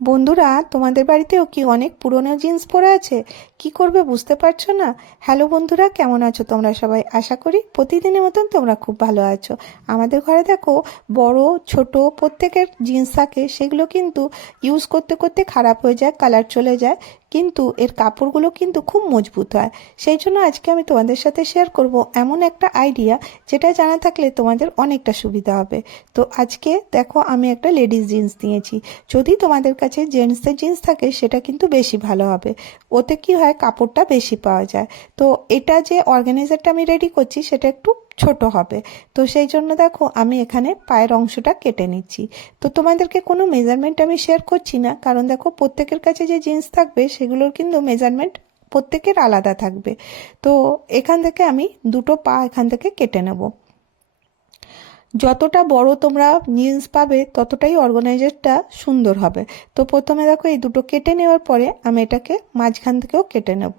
বন্ধুরা, তোমাদের বাড়িতেও কি অনেক পুরনো জিন্স পরে আছে? কি করবে বুঝতে পারছ না? হ্যালো বন্ধুরা, কেমন আছো তোমরা সবাই? আশা করি প্রতিদিনের মতন তোমরা খুব ভালো আছো। আমাদের ঘরে দেখো, বড়, ছোট প্রত্যেকের জিন্স থাকে, সেগুলো কিন্তু ইউজ করতে করতে খারাপ হয়ে যায় কালার চলে যায়। কিন্তু এর কাপড়গুলো কিন্তু খুব মজবুত হয়। সেই জন্য আজকে আমি তোমাদের সাথে শেয়ার করব এমন একটা আইডিয়া যেটা জানা থাকলে তোমাদের অনেকটা সুবিধা হবে। তো আজকে দেখো আমি একটা লেডিস জিন্স নিয়েছি। যদি তোমাদের কাছে জেন্টসের জিন্স থাকে সেটা কিন্তু বেশি ভালো হবে। ওতে কি হয়? কাপড়টা বেশি পাওয়া যায়। তো এটা যে অর্গানাইজারটা আমি রেডি করছি সেটা একটু ছোট হবে। তো সেই জন্য দেখো, আমি এখানে পায়ের অংশটা কেটে নিচ্ছি। তো তোমাদেরকে কোনো মেজারমেন্ট আমি শেয়ার করছি না, কারণ দেখো প্রত্যেকের কাছে যে জিন্স থাকবে, সেগুলোর কিন্তু মেজারমেন্ট প্রত্যেকের আলাদা থাকবে। তো এখান থেকে আমি দুটো পা এখান থেকে কেটে নেব। যতটা বড় তোমরা জিন্স পাবে, ততটাই অর্গানাইজারটা সুন্দর হবে। তো প্রথমে দেখো এই দুটো কেটে নেওয়ার পরে আমি এটাকে মাঝখান থেকেও কেটে নেব।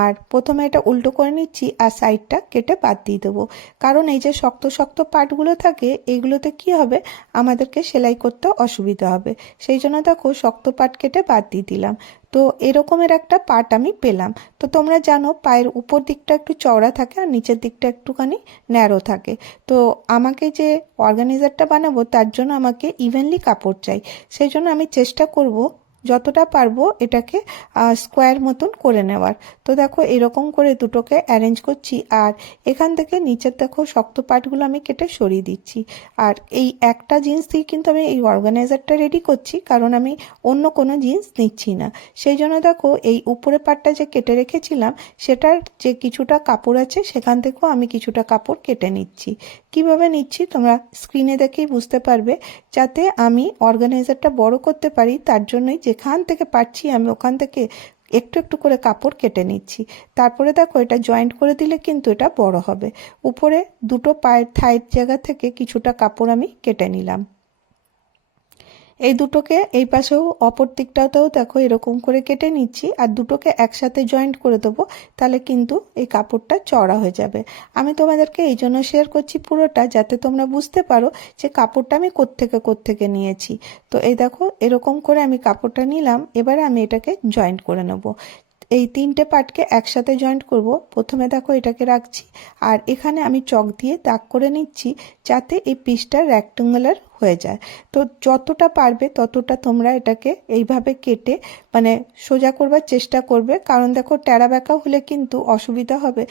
আর প্রথমে এটা উল্টো করে নিচ্ছি আর সাইডটা কেটে বাদ দিয়ে দেবো। কারণ এই যে শক্ত শক্ত পার্টগুলো থাকে, এইগুলোতে কি হবে? আমাদেরকে সেলাই করতে অসুবিধা হবে। সেই জন্য দেখো শক্ত পাট কেটে বাদ দিয়ে দিলাম। তো এরকমের একটা পার্ট আমি পেলাম। তো তোমরা জানো পায়ের উপর দিকটা একটু চওড়া থাকে আর নিচের দিকটা একটুখানি ন্যারো থাকে। তো আমাকে যে অর্গানাইজারটা বানাবো তার জন্য আমাকে ইভেনলি কাপড় চাই। সেই জন্য আমি চেষ্টা করব যতটা পারব এটাকে স্কোয়ার মতন করে নেওয়ার। তো দেখো এরকম করে দুটোকে অ্যারেঞ্জ করছি আর এখান থেকে নিচের দেখো শক্ত পার্টগুলো আমি কেটে সরিয়ে দিচ্ছি। আর এই একটা জিন্স দিয়ে কিন্তু আমি এই অর্গানাইজারটা রেডি করছি কারণ আমি অন্য কোনো জিন্স নিচ্ছি না। সেই জন্য দেখো এই উপরে পার্টটা যে কেটে রেখেছিলাম, সেটার যে কিছুটা কাপড় আছে সেখান থেকেও আমি কিছুটা কাপড় কেটে নিচ্ছি। কীভাবে নিচ্ছি তোমরা স্ক্রিনে দেখেই বুঝতে পারবে, যাতে আমি অর্গানাইজারটা বড় করতে পারি, তার জন্যই যেখান থেকে পারছি আমি ওখান থেকে একটু একটু করে কাপড় কেটে নিচ্ছি। তারপরে দেখো, এটা জয়েন্ট করে দিলে কিন্তু এটা বড় হবে। উপরে দুটো পায়ের থাইয়ের জায়গা থেকে কিছুটা কাপড় আমি কেটে নিলাম। এই দুটোকে এই পাশেও, অপর দিকটাতেও দেখো এরকম করে কেটে নিচ্ছি, আর দুটোকে একসাথে জয়েন্ট করে দেবো, তাহলে কিন্তু এই কাপড়টা চড়া হয়ে যাবে। আমি তোমাদেরকে এই জন্য শেয়ার করছি পুরোটা, যাতে তোমরা বুঝতে পারো যে কাপড়টা আমি কোত্থেকে কোত্থেকে নিয়েছি। তো এই দেখো, এরকম করে আমি কাপড়টা নিলাম, এবারে আমি এটাকে জয়েন্ট করে নেব। এই তিনটে পার্টকে একসাথে জয়েন্ট করব। প্রথমে দেখো এটাকে রাখছি, আর এখানে আমি চক দিয়ে দাগ করে নিচ্ছি যাতে এই পিসটা রেক্টেঙ্গুলার হয়ে যায়। তো যতটা পারবে ততটা তোমরা এটাকে এইভাবে কেটে মানে সোজা করবার চেষ্টা করবে। কারণ দেখো ট্যাড়া ব্যাকা হলে কিন্তু অসুবিধা হবে।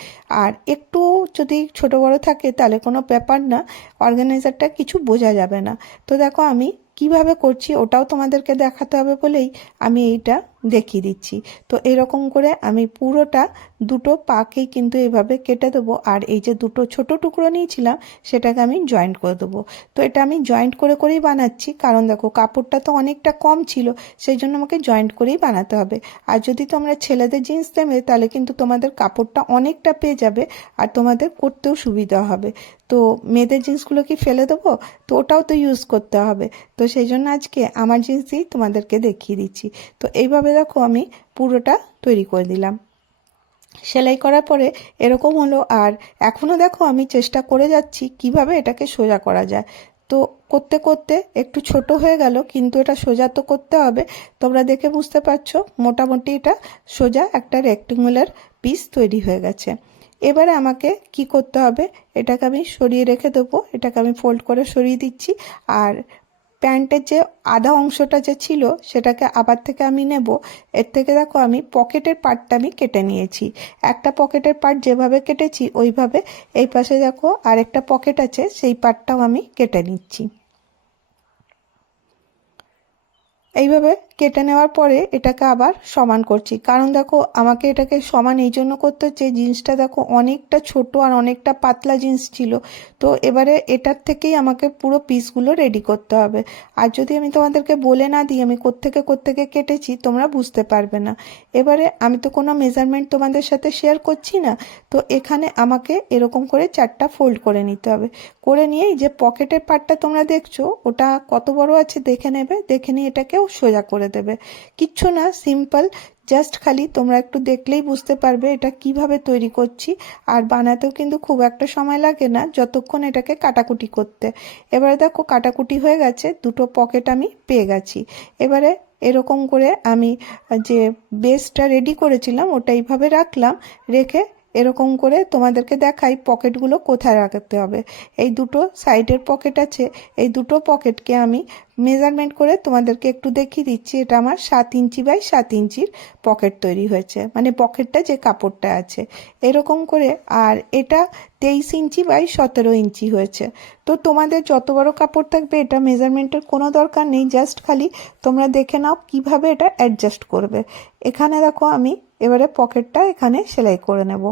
আর একটু যদি ছোট বড় থাকে তাহলে কোনো ব্যাপার না অর্গানাইজারটা কিছু বোঝা যাবে না। তো দেখো আমি কীভাবে করছি ওটাও তোমাদেরকে দেখাতে হবে বলেই আমি এইটা দেখিয়ে দিচ্ছি। তো এরকম করে আমি পুরোটা দুটো পাকেই কিন্তু এভাবে কেটে দেবো। আর এই যে দুটো ছোট টুকরো নিয়েছিলাম, সেটাকে আমি জয়েন্ট করে দেবো। তো এটা আমি জয়েন্ট করে করেই বানাচ্ছি। কারণ দেখো, কাপড়টা তো অনেকটা কম ছিল, সেই জন্য আমাকে জয়েন্ট করেই বানাতে হবে। আর যদি তোমরা ছেলেদের জিন্স দেবে, তাহলে কিন্তু তোমাদের কাপড়টা অনেকটা পেয়ে যাবে আর তোমাদের করতেও সুবিধা হবে। তো মেয়েদের জিন্সগুলো কি ফেলে দেবো? তো ওটাও তো ইউজ করতে হবে। তো সেই জন্য আজকে আমার জিন্সই তোমাদেরকে দেখিয়ে দিচ্ছি। তো এইভাবে দেখো আমি পুরোটা তৈরি করে দিলাম। সেলাই করার পরে এরকম হলো আর এখনও দেখো আমি চেষ্টা করে যাচ্ছি কীভাবে এটাকে সোজা করা যায়। তো করতে করতে একটু ছোট হয়ে গেল কিন্তু এটা সোজা তো করতে হবে। তোমরা দেখে বুঝতে পারছ মোটামুটি এটা সোজা একটা রেক্টেঙ্গুলার পিস তৈরি হয়ে গেছে। এবারে আমাকে কি করতে হবে? এটাকে আমি সরিয়ে রেখে দেবো। এটাকে আমি ফোল্ড করে সরিয়ে দিচ্ছি। আর প্যান্টের যে আধা অংশটা যে ছিল, সেটাকে আবার থেকে আমি নেব। এর থেকে দেখো আমি পকেটের পার্টটা আমি কেটে নিয়েছি। একটা পকেটের পার্ট যেভাবে কেটেছি, ওইভাবে এই পাশে দেখো আরেকটা পকেট আছে, সেই পার্টটাও আমি কেটে নিচ্ছি। এইভাবে কেটে নেওয়ার পরে এটাকে আবার সমান করছি। কারণ দেখো, আমাকে এটাকে সমান এই জন্য করতে হচ্ছে জিন্সটা দেখো অনেকটা ছোট আর অনেকটা পাতলা জিন্স ছিল। তো এবারে এটার থেকেই আমাকে পুরো পিসগুলো রেডি করতে হবে। আর যদি আমি তোমাদেরকে বলে না দিই, আমি কোত্থেকে কোত্থেকে কেটেছি, তোমরা বুঝতে পারবে না। এবারে আমি তো কোনো মেজারমেন্ট তোমাদের সাথে শেয়ার করছি না, তো এখানে আমাকে এরকম করে চারটা ফোল্ড করে নিতে হবে। করে নিয়েই যে পকেটের পার্টটা তোমরা দেখছ, ওটা কত বড় আছে দেখে নেবে, দেখে নিয়ে এটাকেও সোজা করে করে দেবে। কিচ্ছু না সিম্পল জাস্ট খালি তোমরা একটু দেখলেই বুঝতে পারবে এটা কীভাবে তৈরি করছি। আর বানাতেও কিন্তু খুব একটা সময় লাগে না, যতক্ষণ এটাকে কাটাকুটি করতে। এবারে দেখো কাটাকুটি হয়ে গেছে, দুটো পকেট আমি পেয়ে গেছি। এবারে এরকম করে আমি যে বেসটা রেডি করেছিলাম, ওটা এইভাবে রাখলাম, রেখে এরকম করে তোমাদেরকে দেখাই পকেটগুলো কোথায় রাখতে হবে। এই দুটো সাইডের পকেট আছে, এই দুটো পকেটকে আমি মেজারমেন্ট করে তোমাদেরকে একটু দেখিয়ে দিচ্ছি। এটা আমার সাত ইঞ্চি বাই সাত ইঞ্চির পকেট তৈরি হয়েছে মানে পকেটটা যে কাপড়টা আছে। এরকম করে, আর এটা তেইশ ইঞ্চি বাই সতেরো ইঞ্চি হয়েছে। তো তোমাদের যত বড় কাপড় থাকবে, এটা মেজারমেন্টের কোনো দরকার নেই জাস্ট খালি তোমরা দেখে নাও কীভাবে এটা অ্যাডজাস্ট করবে। এখানে দেখো আমি এবারে পকেটটা এখানে সেলাই করে নেব।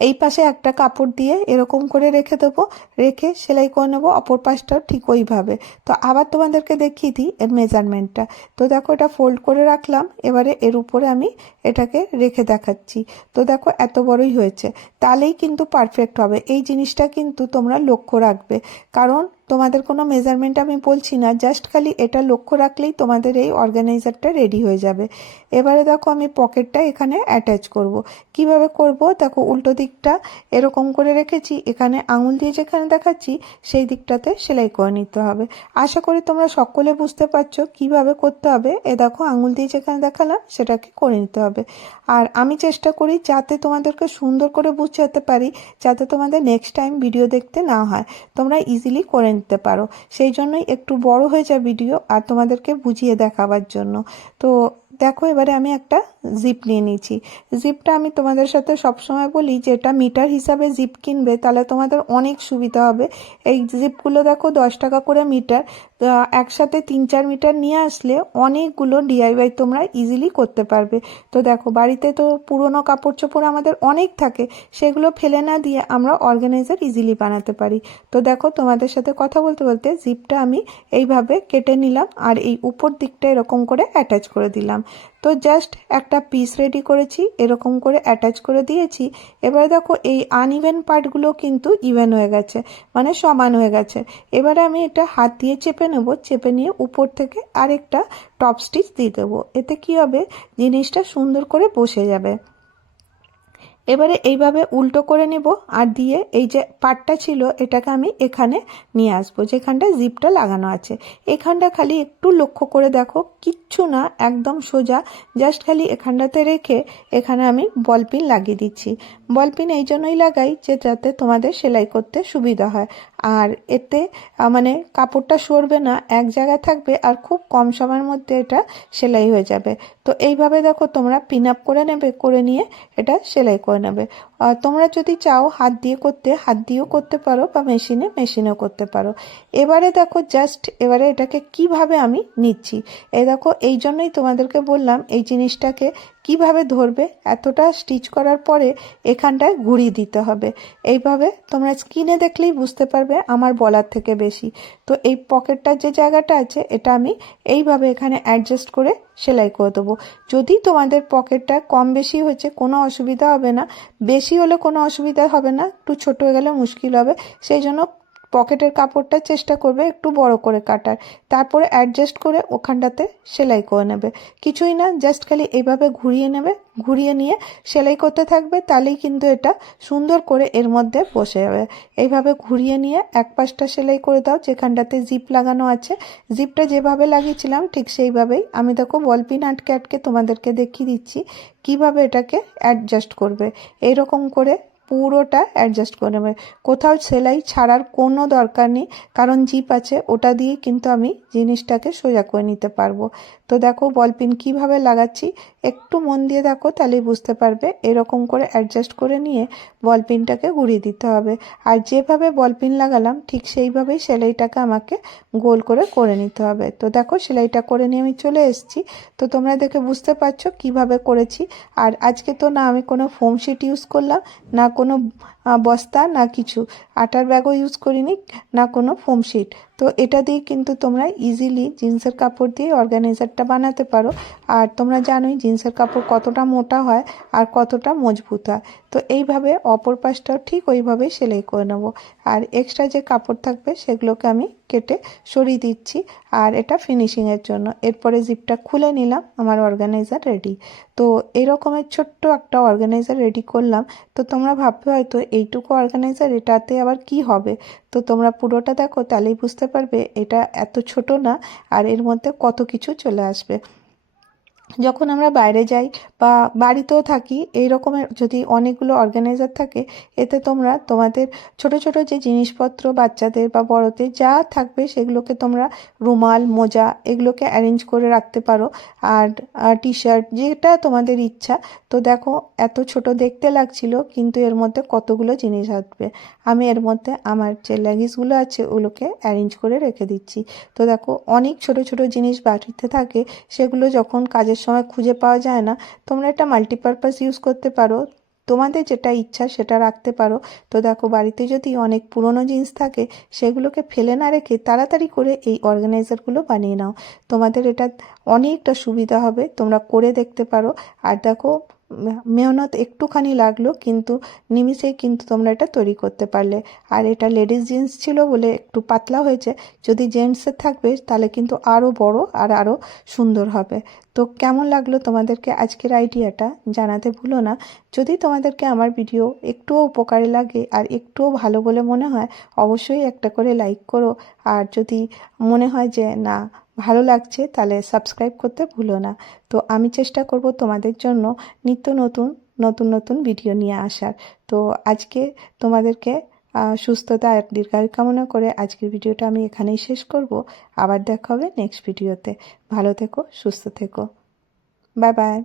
এই পাশে একটা কাপড় দিয়ে এরকম করে রেখে দেবো, রেখে সেলাই করে নেব, অপর পাশটাও ঠিক ওইভাবে। তো আবার তোমাদেরকে দেখিয়ে দিই এর মেজারমেন্টটা তো দেখো এটা ফোল্ড করে রাখলাম, এবারে এর উপরে আমি এটাকে রেখে দেখাচ্ছি। তো দেখো এত বড়ই হয়েছে, তাহলেই কিন্তু পারফেক্ট হবে। এই জিনিসটা কিন্তু তোমরা লক্ষ্য রাখবে। কারণ তোমাদের কোনো মেজারমেন্ট আমি বলছি না জাস্ট খালি এটা লক্ষ্য রাখলেই তোমাদের এই অর্গানাইজারটা রেডি হয়ে যাবে। এবারে দেখো আমি পকেটটা এখানে অ্যাটাচ করব। কীভাবে করব? দেখো উল্টো দিকটা এরকম করে রেখেছি, এখানে আঙুল দিয়ে যেখানে দেখাচ্ছি, সেই দিকটাতে সেলাই করে নিতে হবে। আশা করি তোমরা সকলে বুঝতে পারছ কীভাবে করতে হবে। এ দেখো আঙুল দিয়ে যেখানে দেখালাম, সেটাকে করে নিতে হবে। আর আমি চেষ্টা করি যাতে তোমাদেরকে সুন্দর করে বুঝাতে পারি, যাতে তোমাদের নেক্সট টাইম ভিডিও দেখতে না হয়। তোমরা ইজিলি করে নিতে পারো। সেই জন্যই একটু বড় হয়ে যায় ভিডিও আর তোমাদেরকে বুঝিয়ে দেখাবার জন্য। তো দেখো, এবারে আমি একটা জিপ নিয়ে নিয়েছি জিপটা আমি তোমাদের সাথে সবসময় বলি যে এটা মিটার হিসাবে জিপ কিনবে, তাহলে তোমাদের অনেক সুবিধা হবে। এই জিপগুলো দেখো, দশ টাকা করে মিটার একসাথে তিন চার মিটার নিয়ে আসলে অনেকগুলো ডিআইওয়াই তোমরা ইজিলি করতে পারবে। তো দেখো, বাড়িতে তো পুরনো কাপড় চোপড় আমাদের অনেক থাকে, সেগুলো ফেলে না দিয়ে আমরা অর্গানাইজার ইজিলি বানাতে পারি। তো দেখো, তোমাদের সাথে কথা বলতে বলতে জিপটা আমি এইভাবে কেটে নিলাম, আর এই উপর দিকটা এরকম করে অ্যাটাচ করে দিলাম। তো জাস্ট একটা পিস রেডি করেছি, এরকম করে অ্যাটাচ করে দিয়েছি। এবারে দেখো এই আনইভেন পার্টগুলো কিন্তু ইভেন হয়ে গেছে মানে সমান হয়ে গেছে। এবারে আমি এটা হাত দিয়ে চেপে নেব, চেপে নিয়ে উপর থেকে আরেকটা টপ স্টিচ দিয়ে দেবো। এতে কি হবে? জিনিসটা সুন্দর করে বসে যাবে। এবারে এইভাবে উল্টো করে নেব আর দিয়ে এই যে পাটটা ছিল, এটাকে আমি এখানে নিয়ে আসব, যেখানটা জিপটা লাগানো আছে। এখানটা খালি একটু লক্ষ্য করে দেখো, কিচ্ছু না, একদম সোজা। জাস্ট খালি এখানটাতে রেখে এখানে আমি বলপিন লাগিয়ে দিচ্ছি। বলপিন এই জন্যই লাগাই যে যাতে তোমাদের সেলাই করতে সুবিধা হয়। আর এতে মানে কাপড়টা সরবে না, এক জায়গায় থাকবে আর খুব কম সময়ের মধ্যে এটা সেলাই হয়ে যাবে। তো এইভাবে দেখো তোমরা পিন আপ করে নেবে, করে নিয়ে এটা সেলাই করে নেবে। তোমরা যদি চাও হাত দিয়ে করতে, হাত দিয়েও করতে পারো বা মেশিনে, মেশিনেও করতে পারো। এবারে দেখো জাস্ট এবারে এটাকে কীভাবে আমি নিচ্ছি? এই দেখো, এই জন্যই তোমাদেরকে বললাম এই জিনিসটাকে কীভাবে ধরবে, এতটা স্টিচ করার পরে এখানটায় ঘুরিয়ে দিতে হবে। এইভাবে তোমরা স্কিনে দেখলেই বুঝতে পারবে আমার বলার থেকে বেশি। তো এই পকেটটার যে জায়গাটা আছে, এটা আমি এইভাবে এখানে অ্যাডজাস্ট করে সেলাই করে দেবো। যদি তোমাদের পকেটটা কম বেশি হচ্ছে কোনো অসুবিধা হবে না। বেশি হলে কোনো অসুবিধা হবে না। একটু ছোট হয়ে গেলে মুশকিল হবে। সেই জন্য পকেটের কাপড়টা চেষ্টা করবে একটু বড় করে কাটার। তারপরে অ্যাডজাস্ট করে ওখানটাতে সেলাই করে নেবে। কিছুই না জাস্ট খালি এইভাবে ঘুরিয়ে নেবে, ঘুরিয়ে নিয়ে সেলাই করতে থাকবে, তাহলেই কিন্তু এটা সুন্দর করে এর মধ্যে বসে যাবে। এইভাবে ঘুরিয়ে নিয়ে এক পাশটা সেলাই করে দাও, যেখানটাতে জিপ লাগানো আছে। জিপটা যেভাবে লাগিয়েছিলাম, ঠিক সেইভাবেই। আমি দেখো বলপিন আটকে আটকে তোমাদেরকে দেখিয়ে দিচ্ছি, কীভাবে এটাকে অ্যাডজাস্ট করবে। এইরকম করে পুরোটা অ্যাডজাস্ট করে নেবে। কোথাও সেলাই ছাড়ার কোনো দরকার নেই, কারণ জিপ আছে, ওটা দিয়ে কিন্তু আমি জিনিসটাকে সোজা করে নিতে পারব। তো দেখো বলপিন কীভাবে লাগাচ্ছি? একটু মন দিয়ে দেখো, তাহলেই বুঝতে পারবে। এরকম করে অ্যাডজাস্ট করে নিয়ে বলপিনটাকে ঘুরিয়ে দিতে হবে। আর যেভাবে বলপিন লাগালাম, ঠিক সেইভাবেই সেলাইটাকে আমাকে গোল করে করে নিতে হবে। তো দেখো, সেলাইটা করে নিয়ে আমি চলে এসেছি। তো তোমরা দেখে বুঝতে পারছ কীভাবে করেছি। আর আজকে তো না, আমি কোনো ফোম শিট ইউজ করলাম, না কোনো বস্তা না কিছু। আটার ব্যাগও ইউজ করিনি, না কোনো ফোম শিট তো এটা দিয়ে কিন্তু তোমরা ইজিলি জিন্সের কাপড় দিয়ে অর্গানাইজারটা বানাতে পারো। আর তোমরা জানোই জিন্সের কাপড় কতটা মোটা হয় আর কতটা মজবুত হয়। তো এইভাবে অপর পাশটাও ঠিক ওইভাবেই সেলাই করে নেব। আর এক্সট্রা যে কাপড় থাকবে সেগুলোকে আমি কেটে সরিয়ে দিচ্ছি। আর এটা ফিনিশিংয়ের জন্য। এরপরে জিপটা খুলে নিলাম, আমার অর্গানাইজার রেডি তো এরকমের ছোট্ট একটা অর্গানাইজার রেডি করলাম। তো তোমরা ভাববে হয়তো এইটুকু অর্গানাইজার এটাতে আবার কি হবে? তো তোমরা পুরোটা দেখো, তাহলেই বুঝতে পারবে, এটা এত ছোট না, আর এর মধ্যে কত কিছু চলে আসবে। যখন আমরা বাইরে যাই বা বাড়িতেও থাকি, এই রকমের যদি অনেকগুলো অর্গানাইজার থাকে, এতে তোমরা তোমাদের ছোট ছোট যে জিনিসপত্র বাচ্চাদের বা বড়দের যা থাকবে সেগুলোকে তোমরা রুমাল, মোজা এগুলোকে অ্যারেঞ্জ করে রাখতে পারো। আর টি শার্ট যেটা তোমাদের ইচ্ছা। তো দেখো, এত ছোট দেখতে লাগছিল, কিন্তু এর মধ্যে কতগুলো জিনিস আসবে। আমি এর মধ্যে আমার যে লেগিংসগুলো আছে, ওগুলোকে অ্যারেঞ্জ করে রেখে দিচ্ছি। তো দেখো, অনেক ছোট ছোট জিনিস বাড়িতে থাকে, সেগুলো যখন কাজের সময় খুঁজে পাওয়া যায় না, তোমরা এটা মাল্টিপারপাস ইউজ করতে পারো। তোমাদের যেটা ইচ্ছা সেটা রাখতে পারো। তো দেখো, বাড়িতে যদি অনেক পুরনো জিনিস থাকে, সেগুলোকে ফেলে না রেখে তাড়াতাড়ি করে এই অর্গানাইজারগুলো বানিয়ে নাও। তোমাদের এটা অনেকটা সুবিধা হবে, তোমরা করে দেখতে পারো। আর দেখো মেহনত একটুখানি লাগল, কিন্তু নিমিষেই কিন্তু তোমরা এটা তৈরি করতে পারলে। আর এটা লেডিস জিন্স ছিল বলে একটু পাতলা হয়েছে। যদি জেন্টসের থাকবে, তাহলে কিন্তু আরও বড় আর আরও সুন্দর হবে। তো কেমন লাগল তোমাদেরকে আজকের আইডিয়াটা জানাতে ভুলো না। যদি তোমাদেরকে আমার ভিডিও একটুও উপকারে লাগে আর একটুও ভালো বলে মনে হয়, অবশ্যই একটা করে লাইক করো। আর যদি মনে হয় যে না ভালো লাগছে, তাহলে সাবস্ক্রাইব করতে ভুলো না। তো আমি চেষ্টা করব তোমাদের জন্য নিত্য নতুন নতুন নতুন ভিডিও নিয়ে আসার। তো আজকে তোমাদেরকে সুস্থতা আর দীর্ঘায়ু কামনা করে আজকের ভিডিওটা আমি এখানেই শেষ করব। আবার দেখা হবে নেক্সট ভিডিওতে ভালো থেকো, সুস্থ থেকো। Bye bye